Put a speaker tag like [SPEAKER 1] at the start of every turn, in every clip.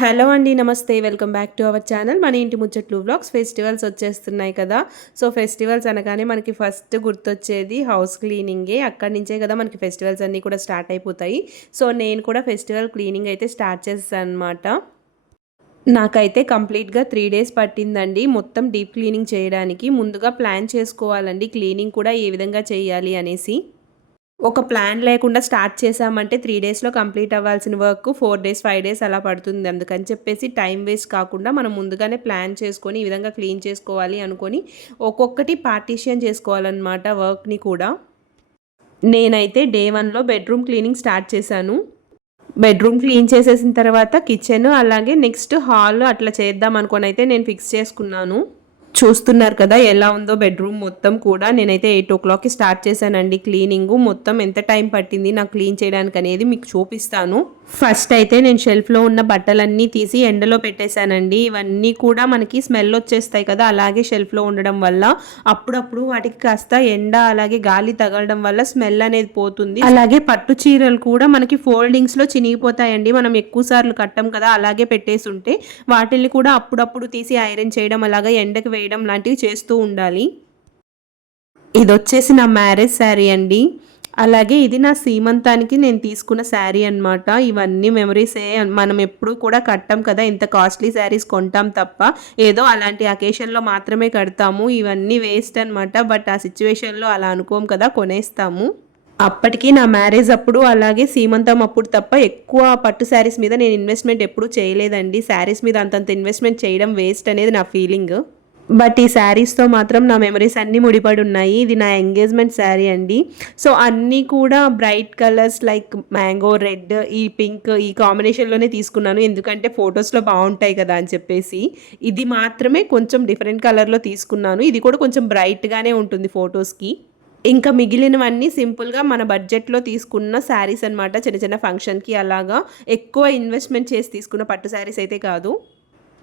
[SPEAKER 1] Hello అండి నమస్తే. Welcome back to our channel. మన ఇంటి ముచ్చట్లు వ్లాగ్స్ ఫెస్టివల్స్ వచ్చేస్తున్నాయి కదా. సో ఫెస్టివల్స్ అనగానే మనకి ఫస్ట్ గుర్తొచ్చేది హౌస్ క్లీనింగే. అక్కడి నుంచే కదా మనకి ఫెస్టివల్స్ అన్నీ కూడా స్టార్ట్ అయిపోతాయి. సో నేను కూడా ఫెస్టివల్ క్లీనింగ్ అయితే స్టార్ట్ చేస్తాను అనమాట నాకైతే కంప్లీట్గా త్రీ డేస్ పట్టిందండి. మొత్తం డీప్ క్లీనింగ్ చేయడానికి. ముందుగా ప్లాన్ చేసుకోవాలండి క్లీనింగ్ కూడా ఏ విధంగా చేయాలి అనేసి. ఒక ప్లాన్ లేకుండా స్టార్ట్ చేసామంటే త్రీ డేస్లో కంప్లీట్ అవ్వాల్సిన work four days five days అలా పడుతుంది. అందుకని చెప్పేసి టైం వేస్ట్ కాకుండా మనం ముందుగానే ప్లాన్ చేసుకొని ఈ విధంగా క్లీన్ చేసుకోవాలి అనుకొని ఒక్కొక్కటి పార్టీషన్ చేసుకోవాలన్నమాట వర్క్ని కూడా. నేనైతే డే వన్లో బెడ్రూమ్ క్లీనింగ్ స్టార్ట్ చేశాను. బెడ్రూమ్ క్లీన్ చేసేసిన తర్వాత కిచెన్ అలాగే నెక్స్ట్ హాల్ అట్లా చేద్దాం అనుకొని అయితే నేను ఫిక్స్ చేసుకున్నాను. చూస్తున్నారు కదా ఎలా ఉందో బెడ్రూమ్ మొత్తం కూడా. నేనైతే ఎయిట్ ఓ క్లాక్కి స్టార్ట్ చేశానండి క్లీనింగ్. మొత్తం ఎంత టైం పట్టింది నాకు క్లీన్ చేయడానికి అనేది మీకు చూపిస్తాను. ఫస్ట్ అయితే నేను షెల్ఫ్లో ఉన్న బట్టలన్నీ తీసి ఎండలో పెట్టేశానండి. ఇవన్నీ కూడా మనకి స్మెల్ వచ్చేస్తాయి కదా అలాగే షెల్ఫ్లో ఉండడం వల్ల. అప్పుడప్పుడు వాటికి కాస్త ఎండ అలాగే గాలి తగలడం వల్ల స్మెల్ అనేది పోతుంది. అలాగే పట్టు చీరలు కూడా మనకి ఫోల్డింగ్స్లో చినిగిపోతాయండి. మనం ఎక్కువ సార్లు కట్టం కదా అలాగే పెట్టేసి ఉంటే వాటిని కూడా అప్పుడప్పుడు తీసి ఐరన్ చేయడం అలాగే ఎండకు వేయడం లాంటివి చేస్తూ ఉండాలి. ఇది వచ్చేసి నా మ్యారేజ్ శారీ అండి. అలాగే ఇది నా సీమంతానికి నేను తీసుకున్న శారీ అనమాట ఇవన్నీ మెమరీసే మనం ఎప్పుడు కూడా కట్టాం కదా. ఇంత కాస్ట్లీ శారీస్ కొంటాం తప్ప ఏదో అలాంటి అకేషన్లో మాత్రమే కడతాము. ఇవన్నీ వేస్ట్ అనమాట బట్ ఆ సిచ్యువేషన్లో అలా అనుకోం కదా. కొనేస్తాము. అప్పటికి నా మ్యారేజ్ అప్పుడు అలాగే సీమంతం అప్పుడు తప్ప ఎక్కువ పట్టు శారీస్ మీద నేను ఇన్వెస్ట్మెంట్ ఎప్పుడు చేయలేదండి. శారీస్ మీద అంతంత ఇన్వెస్ట్మెంట్ చేయడం వేస్ట్ అనేది నా ఫీలింగ్ బట్ ఈ శారీస్తో మాత్రం నా మెమరీస్ అన్నీ ముడిపడి ఉన్నాయి ఇది నా ఎంగేజ్మెంట్ శారీ అండి. సో అన్నీ కూడా bright colours like mango red ఈ పింక్ ఈ కాంబినేషన్లోనే తీసుకున్నాను. ఎందుకంటే ఫొటోస్లో బాగుంటాయి కదా అని చెప్పేసి. ఇది మాత్రమే కొంచెం డిఫరెంట్ కలర్లో తీసుకున్నాను. ఇది కూడా కొంచెం బ్రైట్గానే ఉంటుంది ఫొటోస్కి ఇంకా మిగిలినవన్నీ సింపుల్గా మన బడ్జెట్లో తీసుకున్న శారీస్ అనమాట చిన్న చిన్న ఫంక్షన్కి అలాగా ఎక్కువ ఇన్వెస్ట్మెంట్ చేసి తీసుకున్న పట్టు శారీస్ అయితే కాదు.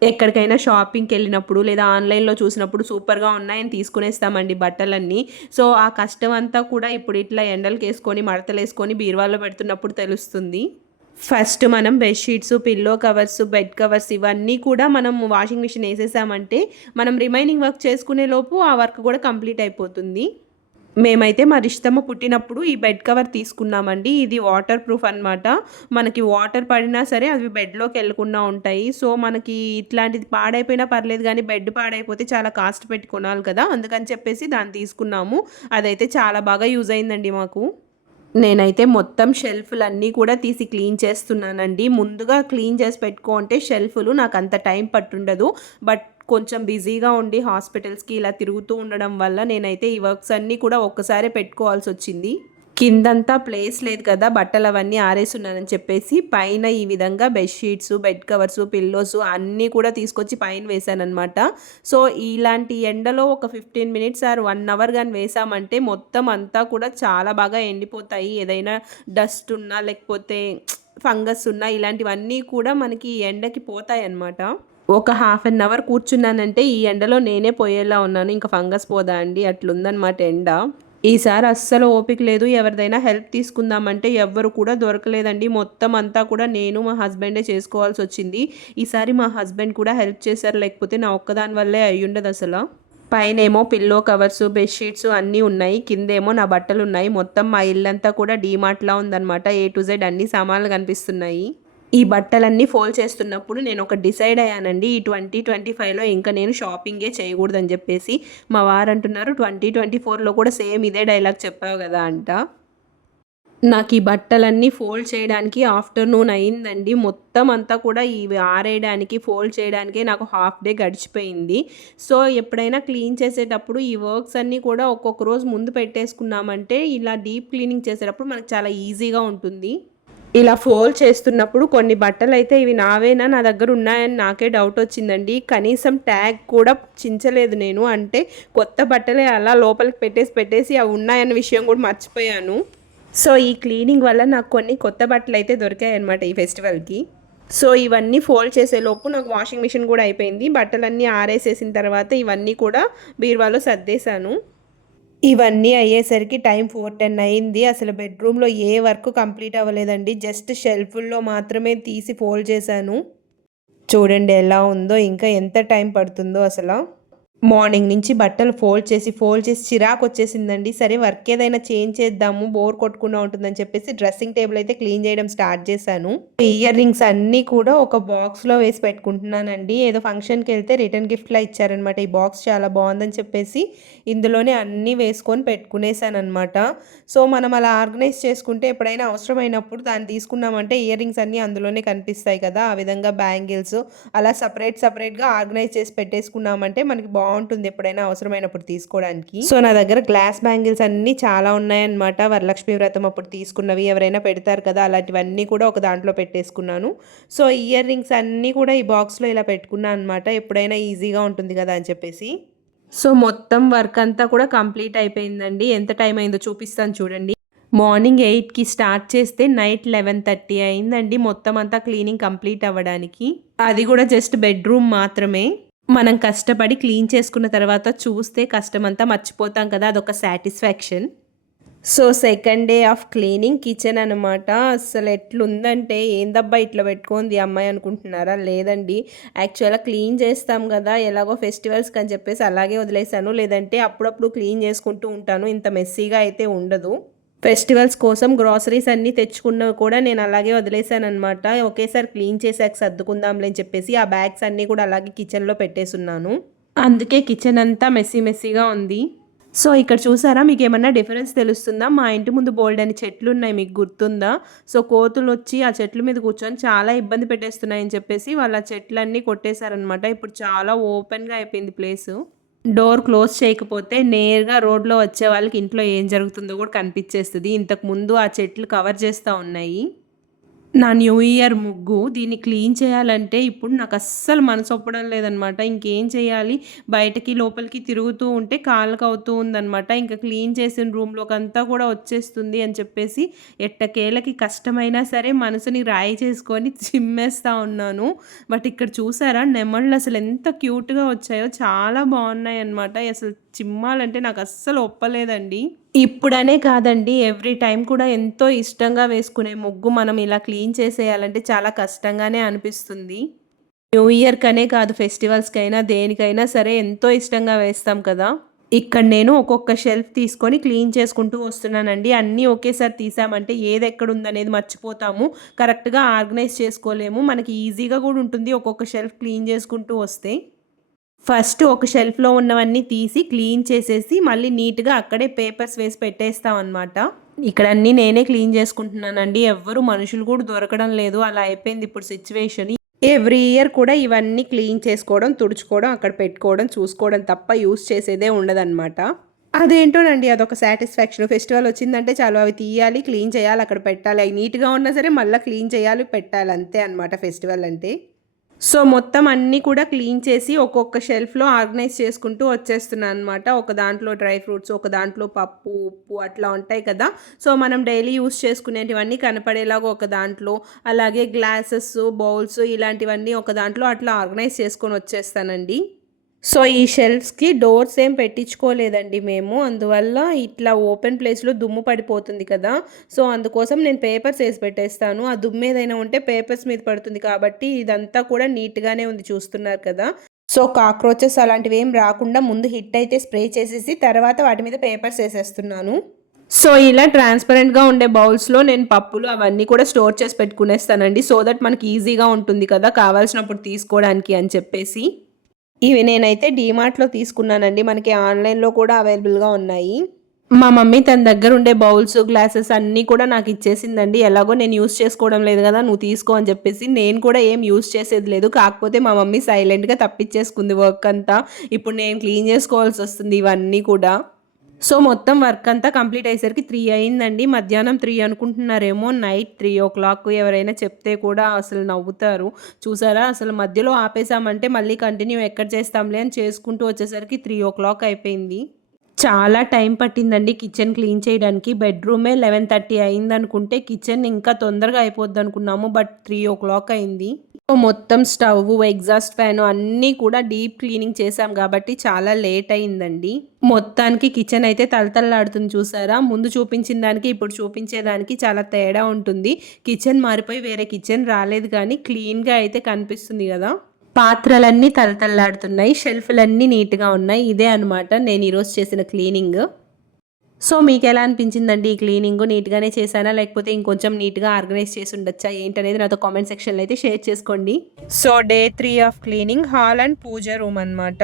[SPEAKER 1] ఎక్కడికైనా షాపింగ్కి వెళ్ళినప్పుడు లేదా ఆన్లైన్లో చూసినప్పుడు సూపర్గా ఉన్నాయని తీసుకునేస్తామండి బట్టలన్నీ. సో ఆ కష్టం అంతా కూడా ఇప్పుడు ఇట్లా ఎండలకి వేసుకొని మడతలు వేసుకొని బీరువాలో పెడుతున్నప్పుడు తెలుస్తుంది. ఫస్ట్ మనం bedsheets pillow covers bed covers ఇవన్నీ కూడా మనం వాషింగ్ మిషన్ వేసేసామంటే మనం రిమైనింగ్ వర్క్ చేసుకునే లోపు ఆ వర్క్ కూడా కంప్లీట్ అయిపోతుంది. మేమైతే మా రిష్టమ్మ పుట్టినప్పుడు ఈ బెడ్ కవర్ తీసుకున్నామండి. ఇది వాటర్ ప్రూఫ్ అనమాట మనకి వాటర్ పడినా సరే అవి బెడ్లోకి వెళ్ళకుండా ఉంటాయి. సో మనకి ఇట్లాంటిది పాడైపోయినా పర్లేదు కానీ బెడ్ పాడైపోతే చాలా కాస్ట్ పెట్టి కొనాలి కదా. అందుకని చెప్పేసి దాన్ని తీసుకున్నాము. అదైతే చాలా బాగా యూజ్ అయిందండి మాకు. నేనైతే మొత్తం షెల్ఫ్లన్నీ కూడా తీసి క్లీన్ చేస్తున్నానండి. ముందుగా క్లీన్ చేసి పెట్టుకుంటే షెల్ఫ్లు నాకు అంత టైం పట్టుండదు. బట్ కొంచెం బిజీగా ఉండి హాస్పిటల్స్కి ఇలా తిరుగుతూ ఉండడం వల్ల నేనైతే ఈ వర్క్స్ అన్నీ కూడా ఒక్కసారే పెట్టుకోవాల్సి వచ్చింది. కిందంతా ప్లేస్ లేదు కదా బట్టలు అవన్నీ ఆరేస్తున్నానని చెప్పేసి పైన ఈ విధంగా బెడ్షీట్స్ బెడ్ కవర్స్ పిల్లోస్ అన్నీ కూడా తీసుకొచ్చి పైన వేశానమాట సో ఇలాంటి ఎండలో ఒక fifteen minutes or one hour కానీ వేసామంటే మొత్తం అంతా కూడా చాలా బాగా ఎండిపోతాయి. ఏదైనా డస్ట్ ఉన్నా లేకపోతే ఫంగస్ ఉన్నా ఇలాంటివన్నీ కూడా మనకి ఎండకి పోతాయి అన్నమాట ఒక హాఫ్ అన్ అవర్ కూర్చున్నానంటే ఈ ఎండలో నేనే పోయేలా ఉన్నాను. ఇంకా ఫంగస్ పోదా అండి? అట్లుందనమాట ఎండ. ఈసారి అస్సలు ఓపిక లేదు. ఎవరిదైనా హెల్ప్ తీసుకుందామంటే ఎవ్వరు కూడా దొరకలేదండి. మొత్తం అంతా కూడా నేను మా హస్బెండే చేసుకోవాల్సి వచ్చింది. ఈసారి మా హస్బెండ్ కూడా హెల్ప్ చేశారు. లేకపోతే నా ఒక్కదాని వల్లే అయ్యుండదు అసలు. పైనేమో పిల్లో కవర్స్ బెడ్షీట్స్ అన్నీ ఉన్నాయి. కిందేమో నా బట్టలు ఉన్నాయి మొత్తం మా ఇల్లంతా కూడా డీమార్ట్లా ఉందన్నమాట. ఏ టు జెడ్ అన్ని సామాన్లు కనిపిస్తున్నాయి. ఈ బట్టలన్నీ ఫోల్డ్ చేస్తున్నప్పుడు నేను ఒక డిసైడ్ అయ్యానండి. ఈ ట్వంటీ ట్వంటీ ఫైవ్లో ఇంకా నేను షాపింగే చేయకూడదని చెప్పేసి మా వారు అంటున్నారు. ట్వంటీ ట్వంటీ ఫోర్లో కూడా సేమ్ ఇదే డైలాగ్ చెప్పావు కదా అంట. నాకు ఈ బట్టలన్నీ ఫోల్డ్ చేయడానికి ఆఫ్టర్నూన్ అయిందండి. మొత్తం అంతా కూడా ఇవి ఆరేయడానికి ఫోల్డ్ చేయడానికే నాకు హాఫ్ డే గడిచిపోయింది. సో ఎప్పుడైనా క్లీన్ చేసేటప్పుడు ఈ వర్క్స్ అన్నీ కూడా ఒక్కొక్క రోజు ముందు పెట్టేసుకున్నామంటే ఇలా డీప్ క్లీనింగ్ చేసేటప్పుడు మనకు చాలా ఈజీగా ఉంటుంది. ఇలా ఫోల్డ్ చేస్తున్నప్పుడు కొన్ని బట్టలు అయితే ఇవి నావేనా? నా దగ్గర ఉన్నాయని నాకే డౌట్ వచ్చిందండి. కనీసం ట్యాగ్ కూడా చించలేదు నేను. అంటే కొత్త బట్టలే అలా లోపలికి పెట్టేసి పెట్టేసి అవి ఉన్నాయన్న విషయం కూడా మర్చిపోయాను. సో ఈ క్లీనింగ్ వల్ల నాకు కొన్ని కొత్త బట్టలు అయితే దొరికాయి అనమాట ఈ ఫెస్టివల్కి సో ఇవన్నీ ఫోల్డ్ చేసేలోపు నాకు వాషింగ్ మిషన్ కూడా అయిపోయింది. బట్టలన్నీ ఆరేసేసిన తర్వాత ఇవన్నీ కూడా బీరువాలో సర్దేశాను. ఇవన్నీ అయ్యేసరికి టైం ఫోర్ టెన్ అయింది. అసలు బెడ్రూమ్లో ఏ వర్క్ కంప్లీట్ అవ్వలేదండి. జస్ట్ షెల్ఫుల్లో మాత్రమే తీసి ఫోల్డ్ చేశాను. చూడండి ఎలా ఉందో ఇంకా ఎంత టైం పడుతుందో అసలు. మార్నింగ్ నుంచి బట్టలు ఫోల్డ్ చేసి ఫోల్డ్ చేసి చిరాకు వచ్చేసిందండి. సరే వర్క్ ఏదైనా చేంజ్ చేద్దాము బోర్ కొట్టుకుండా ఉంటుందని చెప్పేసి డ్రెస్సింగ్ టేబుల్ అయితే క్లీన్ చేయడం స్టార్ట్ చేశాను. ఇయర్ రింగ్స్ అన్నీ కూడా ఒక బాక్స్లో వేసి పెట్టుకుంటున్నానండి. ఏదో ఫంక్షన్కి వెళ్తే రిటర్న్ గిఫ్ట్లా ఇచ్చారనమాట. ఈ బాక్స్ చాలా బాగుందని చెప్పేసి ఇందులోనే అన్నీ వేసుకొని పెట్టుకునేసాను అనమాట సో మనం అలా ఆర్గనైజ్ చేసుకుంటే ఎప్పుడైనా అవసరమైనప్పుడు దాన్ని తీసుకున్నామంటే ఇయర్ రింగ్స్ అన్నీ అందులోనే కనిపిస్తాయి కదా. ఆ విధంగా బ్యాంగిల్స్ అలా సపరేట్ సపరేట్గా ఆర్గనైజ్ చేసి పెట్టేసుకున్నామంటే మనకి బాగుంటుంది. ఎప్పుడైనా అవసరమైనప్పుడు తీసుకోవడానికి. సో నా దగ్గర గ్లాస్ బ్యాంగిల్స్ అన్నీ చాలా ఉన్నాయన్నమాట. వరలక్ష్మి వ్రతం అప్పుడు తీసుకున్నవి ఎవరైనా పెడతారు కదా అలాంటివన్నీ కూడా ఒక దాంట్లో పెట్టేసుకున్నాను. సో ఇయర్ రింగ్స్ అన్నీ కూడా ఈ బాక్స్లో ఇలా పెట్టుకున్నాను అనమాట ఎప్పుడైనా ఈజీగా ఉంటుంది కదా అని చెప్పేసి. సో మొత్తం వర్క్ అంతా కూడా కంప్లీట్ అయిపోయిందండి. ఎంత టైం అయిందో చూపిస్తాను చూడండి. మార్నింగ్ ఎయిట్కి స్టార్ట్ చేస్తే నైట్ లెవెన్ థర్టీ అయిందండి. మొత్తం అంతా క్లీనింగ్ కంప్లీట్ అవ్వడానికి. అది కూడా జస్ట్ బెడ్రూమ్ మాత్రమే. మనం కష్టపడి క్లీన్ చేసుకున్న తర్వాత చూస్తే కష్టమంతా మర్చిపోతాం కదా అదొక satisfaction. So second day of cleaning kitchen అనమాట అసలు ఎట్లుందంటే ఏందబ్బా ఇట్లా పెట్టుకుంది అమ్మాయి అనుకుంటున్నారా? లేదండి. యాక్చువల్గా క్లీన్ చేస్తాం కదా ఎలాగో ఫెస్టివల్స్కి అని చెప్పేసి అలాగే వదిలేసాను లేదంటే అప్పుడప్పుడు క్లీన్ చేసుకుంటూ ఉంటాను. ఇంత మెస్సీగా అయితే ఉండదు. ఫెస్టివల్స్ కోసం గ్రాసరీస్ అన్నీ తెచ్చుకున్నవి కూడా నేను అలాగే వదిలేసాను అనమాట ఒకేసారి క్లీన్ చేసాక సర్దుకుందాంలే అని చెప్పేసి ఆ బ్యాగ్స్ అన్నీ కూడా అలాగే కిచెన్లో పెట్టేసున్నాను. అందుకే కిచెన్ అంతా మెస్సీ మెస్సీగా ఉంది. సో ఇక్కడ చూసారా? మీకు ఏమన్నా డిఫరెన్స్ తెలుస్తుందా? మా ఇంటి ముందు బోల్డ్ అని చెట్లు ఉన్నాయి మీకు గుర్తుందా? సో కోతులు వచ్చి ఆ చెట్ల మీద కూర్చొని చాలా ఇబ్బంది పెట్టేస్తున్నాయని చెప్పేసి వాళ్ళ చెట్లన్నీ కొట్టేశారనమాట ఇప్పుడు చాలా ఓపెన్గా అయిపోయింది ప్లేసు. డోర్ క్లోజ్ చేయకపోతే నేరుగా రోడ్లో వచ్చే వాళ్ళకి ఇంట్లో ఏం జరుగుతుందో కూడా కనిపించేస్తుంది. ఇంతకు ముందు ఆ చెట్లు కవర్ చేస్తూ ఉన్నాయి. నా న్యూ ఇయర్ ముగ్గు దీన్ని క్లీన్ చేయాలంటే ఇప్పుడు నాకు అస్సలు మనసు ఒప్పడం లేదనమాట. ఇంకేం చేయాలి? బయటకి లోపలికి తిరుగుతూ ఉంటే కాళ్ళకు అవుతూ ఉందనమాట. ఇంకా క్లీన్ చేసిన రూమ్లోకి అంతా కూడా వచ్చేస్తుంది అని చెప్పేసి ఎట్టకేళ్ళకి కష్టమైనా సరే మనసుని రాయి చేసుకొని చిమ్మేస్తూ ఉన్నాను. బట్ ఇక్కడ చూసారా నెమళ్ళు అసలు ఎంత క్యూట్గా వచ్చాయో చాలా బాగున్నాయి అనమాట అసలు చిమ్మాలంటే నాకు అస్సలు ఒప్పలేదండి. ఇప్పుడనే కాదండి ఎవ్రీ టైం కూడా ఎంతో ఇష్టంగా వేసుకునే ముగ్గు మనం ఇలా క్లీన్ చేసేయాలంటే చాలా కష్టంగానే అనిపిస్తుంది. న్యూ ఇయర్కనే కాదు ఫెస్టివల్స్కైనా దేనికైనా సరే ఎంతో ఇష్టంగా వేస్తాం కదా. ఇక్కడ నేను ఒక్కొక్క షెల్ఫ్ తీసుకొని క్లీన్ చేసుకుంటూ వస్తున్నానండి. అన్నీ ఒకేసారి తీసామంటే ఏది ఎక్కడ ఉందనేది మర్చిపోతాము. కరెక్ట్గా ఆర్గనైజ్ చేసుకోలేము. మనకి ఈజీగా కూడా ఉంటుంది ఒక్కొక్క షెల్ఫ్ క్లీన్ చేసుకుంటూ వస్తే. ఫస్ట్ ఒక షెల్ఫ్లో ఉన్నవన్నీ తీసి క్లీన్ చేసేసి మళ్ళీ నీట్గా అక్కడే పేపర్స్ వేసి పెట్టేస్తాం అనమాట ఇక్కడ అన్నీ నేనే క్లీన్ చేసుకుంటున్నానండి. ఎవ్వరు మనుషులు కూడా దొరకడం లేదు. అలా అయిపోయింది ఇప్పుడు సిచ్యువేషన్ ఎవ్రీ ఇయర్ కూడా ఇవన్నీ క్లీన్ చేసుకోవడం తుడుచుకోవడం అక్కడ పెట్టుకోవడం చూసుకోవడం తప్ప యూస్ చేసేదే ఉండదన్నమాట. అదేంటోనండి అదొక సాటిస్ఫాక్షన్ ఫెస్టివల్ వచ్చిందంటే చాలు అవి తీయాలి క్లీన్ చేయాలి అక్కడ పెట్టాలి. అవి నీట్గా ఉన్నా సరే మళ్ళీ క్లీన్ చేయాలి పెట్టాలి అంతే అనమాట ఫెస్టివల్ అంటే. సో మొత్తం అన్నీ కూడా క్లీన్ చేసి ఒక్కొక్క షెల్ఫ్లో ఆర్గనైజ్ చేసుకుంటూ వచ్చేస్తున్నాను అనమాట ఒక దాంట్లో డ్రై ఫ్రూట్స్ ఒక దాంట్లో పప్పు ఉప్పు అట్లా ఉంటాయి కదా. సో మనం డైలీ యూస్ చేసుకునేటివన్నీ కనపడేలాగా ఒక దాంట్లో అలాగే గ్లాసెస్ బౌల్స్ ఇలాంటివన్నీ ఒక దాంట్లో అట్లా ఆర్గనైజ్ చేసుకొని వచ్చేస్తానండి. సో ఈ షెల్ఫ్స్కి డోర్స్ ఏం పెట్టించుకోలేదండి మేము. అందువల్ల ఇట్లా ఓపెన్ ప్లేస్లో దుమ్ము పడిపోతుంది కదా. సో అందుకోసం నేను పేపర్స్ వేసి పెట్టేస్తాను. ఆ దుమ్ము ఏదైనా ఉంటే పేపర్స్ మీద పడుతుంది కాబట్టి ఇదంతా కూడా నీట్గానే ఉంది చూస్తున్నారు కదా. సో కాక్రోచెస్ అలాంటివి ఏం రాకుండా ముందు హిట్ అయితే స్ప్రే చేసేసి తర్వాత వాటి మీద పేపర్స్ వేసేస్తున్నాను. సో ఇలా ట్రాన్స్పరెంట్గా ఉండే బౌల్స్లో నేను పప్పులు అవన్నీ కూడా స్టోర్ చేసి పెట్టుకునేస్తానండి. సో దట్ మనకి ఈజీగా ఉంటుంది కదా కావాల్సినప్పుడు తీసుకోవడానికి అని చెప్పేసి. ఇవి నేనైతే డీమార్ట్లో తీసుకున్నానండి. మనకి ఆన్లైన్లో కూడా అవైలబుల్గా ఉన్నాయి. మా మమ్మీ తన దగ్గర ఉండే బౌల్స్ గ్లాసెస్ అన్నీ కూడా నాకు ఇచ్చేసిందండి. ఎలాగో నేను యూస్ చేసుకోవడం లేదు కదా నువ్వు తీసుకో అని చెప్పేసి నేను కూడా ఏం యూస్ చేసేది లేదు. కాకపోతే మా మమ్మీ సైలెంట్గా తప్పించేసుకుంది వర్క్ అంతా. ఇప్పుడు నేను క్లీన్ చేసుకోవాల్సి వస్తుంది ఇవన్నీ కూడా. సో మొత్తం వర్క్ అంతా కంప్లీట్ అయ్యేసరికి త్రీ అయిందండి. మధ్యాహ్నం త్రీ అనుకుంటున్నారేమో నైట్ త్రీ ఓ క్లాక్ ఎవరైనా చెప్తే కూడా అసలు నవ్వుతారు. చూసారా? అసలు మధ్యలో ఆపేసామంటే మళ్ళీ కంటిన్యూ ఎక్కడ చేస్తాంలే అని చేసుకుంటూ వచ్చేసరికి త్రీ ఓ క్లాక్ అయిపోయింది. చాలా టైం పట్టిందండి కిచెన్ క్లీన్ చేయడానికి. బెడ్రూమే లెవెన్ థర్టీ అయిందనుకుంటే కిచెన్ ఇంకా తొందరగా అయిపోద్ది అనుకున్నాము బట్ త్రీ ఓ క్లాక్ అయింది. మొత్తం స్టవ్ ఎగ్జాస్ట్ ఫ్యాన్ అన్నీ కూడా డీప్ క్లీనింగ్ చేసాం కాబట్టి చాలా లేట్ అయిందండి. మొత్తానికి కిచెన్ అయితే తలతల్లాడుతుంది చూసారా? ముందు చూపించిన దానికి ఇప్పుడు చూపించేదానికి చాలా తేడా ఉంటుంది. కిచెన్ మారిపోయి వేరే కిచెన్ రాలేదు కానీ క్లీన్గా అయితే కనిపిస్తుంది కదా. పాత్రలన్నీ తలతల్లాడుతున్నాయి షెల్ఫ్లన్నీ నీట్గా ఉన్నాయి. ఇదే అనమాట నేను ఈరోజు చేసిన క్లీనింగ్. సో మీకు ఎలా అనిపించిందండి ఈ క్లీనింగ్? నీట్గానే చేశానా? లేకపోతే ఇంకొంచెం నీట్గా ఆర్గనైజ్ చేసి ఉండొచ్చా? ఏంటనేది నాతో కామెంట్ సెక్షన్లో అయితే షేర్ చేసుకోండి. So day three of cleaning hall and puja room అనమాట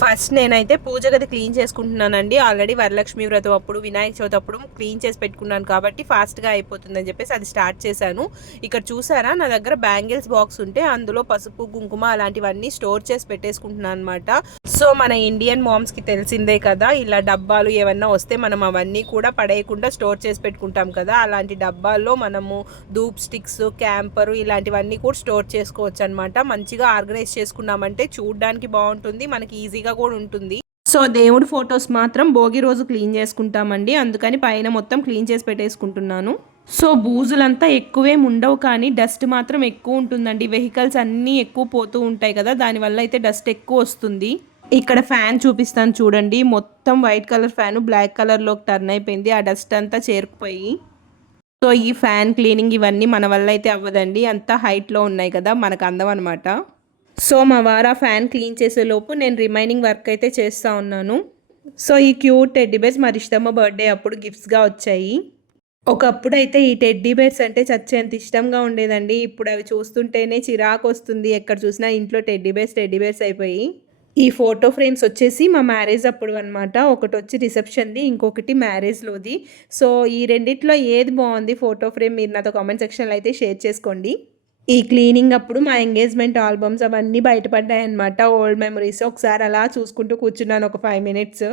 [SPEAKER 1] ఫస్ట్ నేనైతే పూజ గది క్లీన్ చేసుకుంటున్నానండి. ఆల్రెడీ వరలక్ష్మి వ్రతం అప్పుడు వినాయక చవితి అప్పుడు క్లీన్ చేసి పెట్టుకున్నాను కాబట్టి ఫాస్ట్గా అయిపోతుందని చెప్పేసి అది స్టార్ట్ చేశాను. ఇక్కడ చూసారా? నా దగ్గర బ్యాంగిల్స్ బాక్స్ ఉంటే అందులో పసుపు కుంకుమ అలాంటివన్నీ స్టోర్ చేసి పెట్టేసుకుంటున్నాను అనమాట సో మన ఇండియన్ మామ్స్కి తెలిసిందే కదా ఇలా డబ్బాలు ఏమన్నా వస్తే మనం అవన్నీ కూడా పడేయకుండా స్టోర్ చేసి పెట్టుకుంటాం కదా. అలాంటి డబ్బాల్లో మనము ధూప్ స్టిక్స్ క్యాంపరు ఇలాంటివన్నీ కూడా స్టోర్ చేసుకోవచ్చు అనమాట మంచిగా ఆర్గనైజ్ చేసుకున్నామంటే చూడడానికి బాగుంటుంది. మనకి ఈజీగా కూడా ఉంటుంది. సో దేవుడి ఫొటోస్ మాత్రం భోగి రోజు క్లీన్ చేసుకుంటామండి. అందుకని పైన మొత్తం క్లీన్ చేసి పెట్టేసుకుంటున్నాను. సో బూజులంతా ఎక్కువేం ఉండవు కానీ డస్ట్ మాత్రం ఎక్కువ ఉంటుందండి. వెహికల్స్ అన్నీ ఎక్కువ పోతూ ఉంటాయి కదా దానివల్ల అయితే డస్ట్ ఎక్కువ వస్తుంది. ఇక్కడ ఫ్యాన్ చూపిస్తాను చూడండి. మొత్తం వైట్ కలర్ ఫ్యాన్ బ్లాక్ కలర్లోకి టర్న్ అయిపోయింది. ఆ డస్ట్ అంతా చేరుకుపోయి సో ఈ ఫ్యాన్ క్లీనింగ్ ఇవన్నీ మన వల్ల అయితే అవ్వదండి. అంతా హైట్లో ఉన్నాయి కదా మనకు అందం అనమాట సో మా వారు ఆ ఫ్యాన్ క్లీన్ చేసే లోపు నేను రిమైనింగ్ వర్క్ అయితే చేస్తూ ఉన్నాను. సో ఈ క్యూట్ టెడ్డీ బేర్స్ మరి ఇష్టమ్మ బర్త్డే అప్పుడు గిఫ్ట్స్గా వచ్చాయి. ఒకప్పుడు అయితే ఈ టెడ్డీ బేర్స్ అంటే చచ్చేంత ఇష్టంగా ఉండేదండి. ఇప్పుడు అవి చూస్తుంటేనే చిరాకు వస్తుంది. ఎక్కడ చూసినా ఇంట్లో టెడ్డీ బేర్స్ టెడ్డీ బేర్స్ అయిపోయి. ఈ ఫోటో ఫ్రేమ్స్ వచ్చేసి మా మ్యారేజ్ అప్పుడు అనమాట ఒకటి వచ్చి రిసెప్షన్ది ఇంకొకటి మ్యారేజ్లోది. సో ఈ రెండిట్లో ఏది బాగుంది ఫోటో ఫ్రేమ్ మీరు నాతో కామెంట్ సెక్షన్లో అయితే షేర్ చేసుకోండి. ఈ క్లీనింగ్ అప్పుడు మా ఎంగేజ్మెంట్ ఆల్బమ్స్ అవన్నీ బయటపడ్డాయి అనమాట ఓల్డ్ మెమరీస్. ఒకసారి అలా చూసుకుంటూ కూర్చున్నాను ఒక ఫైవ్ మినిట్స్.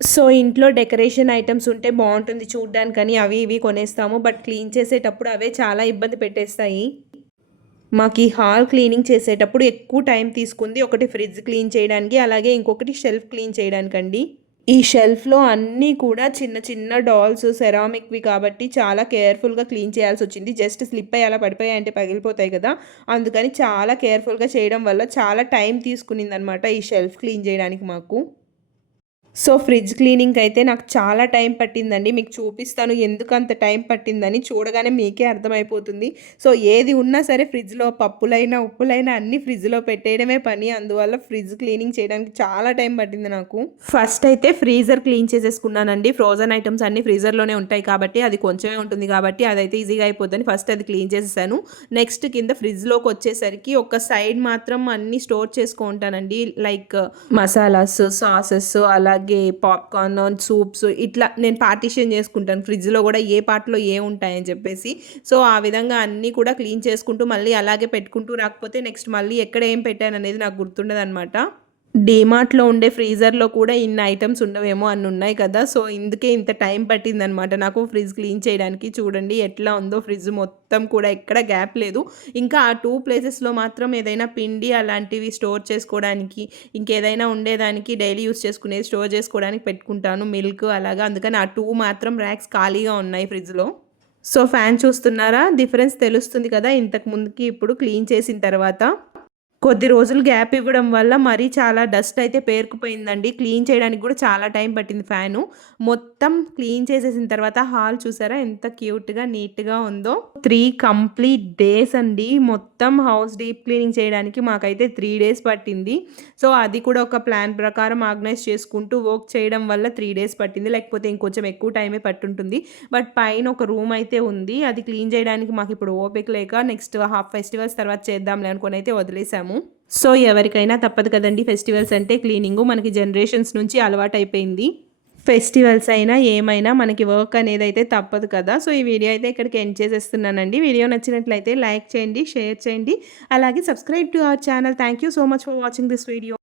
[SPEAKER 1] సో ఇంట్లో డెకరేషన్ ఐటమ్స్ ఉంటే బాగుంటుంది చూడ్డానికని అవి ఇవి కొనేస్తాము. బట్ క్లీన్ చేసేటప్పుడు అవే చాలా ఇబ్బంది పెట్టేస్తాయి. మాకు ఈ హాల్ క్లీనింగ్ చేసేటప్పుడు ఎక్కువ టైం తీసుకుంది ఒకటి ఫ్రిడ్జ్ క్లీన్ చేయడానికి అలాగే ఇంకొకటి షెల్ఫ్ క్లీన్ చేయడానికండి. ఈ షెల్ఫ్లో అన్నీ కూడా చిన్న చిన్న డాల్స్ సెరామిక్వి కాబట్టి చాలా కేర్ఫుల్గా క్లీన్ చేయాల్సి వచ్చింది. జస్ట్ స్లిప్ అయ్యి అలా పడిపోయాయి అంటే పగిలిపోతాయి కదా. అందుకని చాలా కేర్ఫుల్గా చేయడం వల్ల చాలా టైం తీసుకునింది అనమాట ఈ షెల్ఫ్ క్లీన్ చేయడానికి మాకు. సో ఫ్రిడ్జ్ క్లీనింగ్ అయితే నాకు చాలా టైం పట్టిందండి. మీకు చూపిస్తాను ఎందుకు అంత టైం పట్టిందని చూడగానే మీకే అర్థమైపోతుంది. సో ఏది ఉన్నా సరే ఫ్రిడ్జ్లో పప్పులైనా ఉప్పులైనా అన్ని ఫ్రిడ్జ్లో పెట్టేయడమే పని. అందువల్ల ఫ్రిడ్జ్ క్లీనింగ్ చేయడానికి చాలా టైం పట్టింది నాకు. ఫస్ట్ అయితే ఫ్రీజర్ క్లీన్ చేసేసుకున్నానండి. ఫ్రోజన్ ఐటమ్స్ అన్ని ఫ్రీజర్లోనే ఉంటాయి కాబట్టి అది కొంచెమే ఉంటుంది కాబట్టి అదైతే ఈజీగా అయిపోతుంది ఫస్ట్ అది క్లీన్ చేసేసాను. నెక్స్ట్ కింద ఫ్రిడ్జ్లోకి వచ్చేసరికి ఒక సైడ్ మాత్రం అన్ని స్టోర్ చేసుకుంటానండి. లైక్ మసాలాస్ సాసెస్ అలాగే అలాగే పాప్కార్న్ సూప్స్ ఇట్లా నేను పార్టీషన్ చేసుకుంటాను. ఫ్రిడ్జ్లో కూడా ఏ పార్ట్లో ఏ ఉంటాయని చెప్పేసి. సో ఆ విధంగా అన్నీ కూడా క్లీన్ చేసుకుంటూ మళ్ళీ అలాగే పెట్టుకుంటూ రాకపోతే నెక్స్ట్ మళ్ళీ ఎక్కడ ఏం పెట్టాను అనేది నాకు గుర్తుండదు అనమాట డీమార్ట్లో ఉండే ఫ్రీజర్లో కూడా ఇన్ని ఐటమ్స్ ఉండవేమో అన్ని ఉన్నాయి కదా. సో ఇందుకే ఇంత టైం పట్టిందనమాట నాకు ఫ్రిడ్జ్ క్లీన్ చేయడానికి. చూడండి ఎట్లా ఉందో ఫ్రిడ్జ్ మొత్తం కూడా ఎక్కడ గ్యాప్ లేదు. ఇంకా ఆ టూ ప్లేసెస్లో మాత్రం ఏదైనా పిండి అలాంటివి స్టోర్ చేసుకోవడానికి ఇంకేదైనా ఉండేదానికి డైలీ యూస్ చేసుకునేది స్టోర్ చేసుకోవడానికి పెట్టుకుంటాను. మిల్క్ అలాగా. అందుకని ఆ టూ మాత్రం ర్యాక్స్ ఖాళీగా ఉన్నాయి ఫ్రిడ్జ్లో. సో ఫ్యాన్ చూస్తున్నారా? డిఫరెన్స్ తెలుస్తుంది కదా ఇంతకు ముందుకి ఇప్పుడు క్లీన్ చేసిన తర్వాత. కొద్ది రోజులు గ్యాప్ ఇవ్వడం వల్ల మరీ చాలా డస్ట్ అయితే పేరుకుపోయిందండి. క్లీన్ చేయడానికి కూడా చాలా టైం పట్టింది ఫ్యాను. మొత్తం క్లీన్ చేసేసిన తర్వాత హాల్ చూసారా ఎంత క్యూట్గా నీట్గా ఉందో. త్రీ కంప్లీట్ డేస్ అండి. మొత్తం హౌస్ డీప్ క్లీనింగ్ చేయడానికి మాకైతే త్రీ డేస్ పట్టింది. సో అది కూడా ఒక ప్లాన్ ప్రకారం ఆర్గనైజ్ చేసుకుంటూ వర్క్ చేయడం వల్ల త్రీ డేస్ పట్టింది. లేకపోతే ఇంకొంచెం ఎక్కువ టైమే పట్టుంటుంది. బట్ పైన ఒక రూమ్ అయితే ఉంది. అది క్లీన్ చేయడానికి మాకు ఇప్పుడు ఓపిక లేక నెక్స్ట్ హాఫ్ ఫెస్టివల్స్ తర్వాత చేద్దాంలే అనుకుని అయితే వదిలేసాము. సో ఎవరికైనా తప్పదు కదండి ఫెస్టివల్స్ అంటే క్లీనింగు. మనకి జనరేషన్స్ నుంచి అలవాటైపోయింది. ఫెస్టివల్స్ అయినా ఏమైనా మనకి వర్క్ అనేది అయితే తప్పదు కదా. సో ఈ వీడియో అయితే ఇక్కడికి ఎండ్ చేసేస్తున్నానండి. వీడియో నచ్చినట్లయితే లైక్ చేయండి షేర్ చేయండి. అలాగే subscribe to our channel. Thank you so much for watching this video.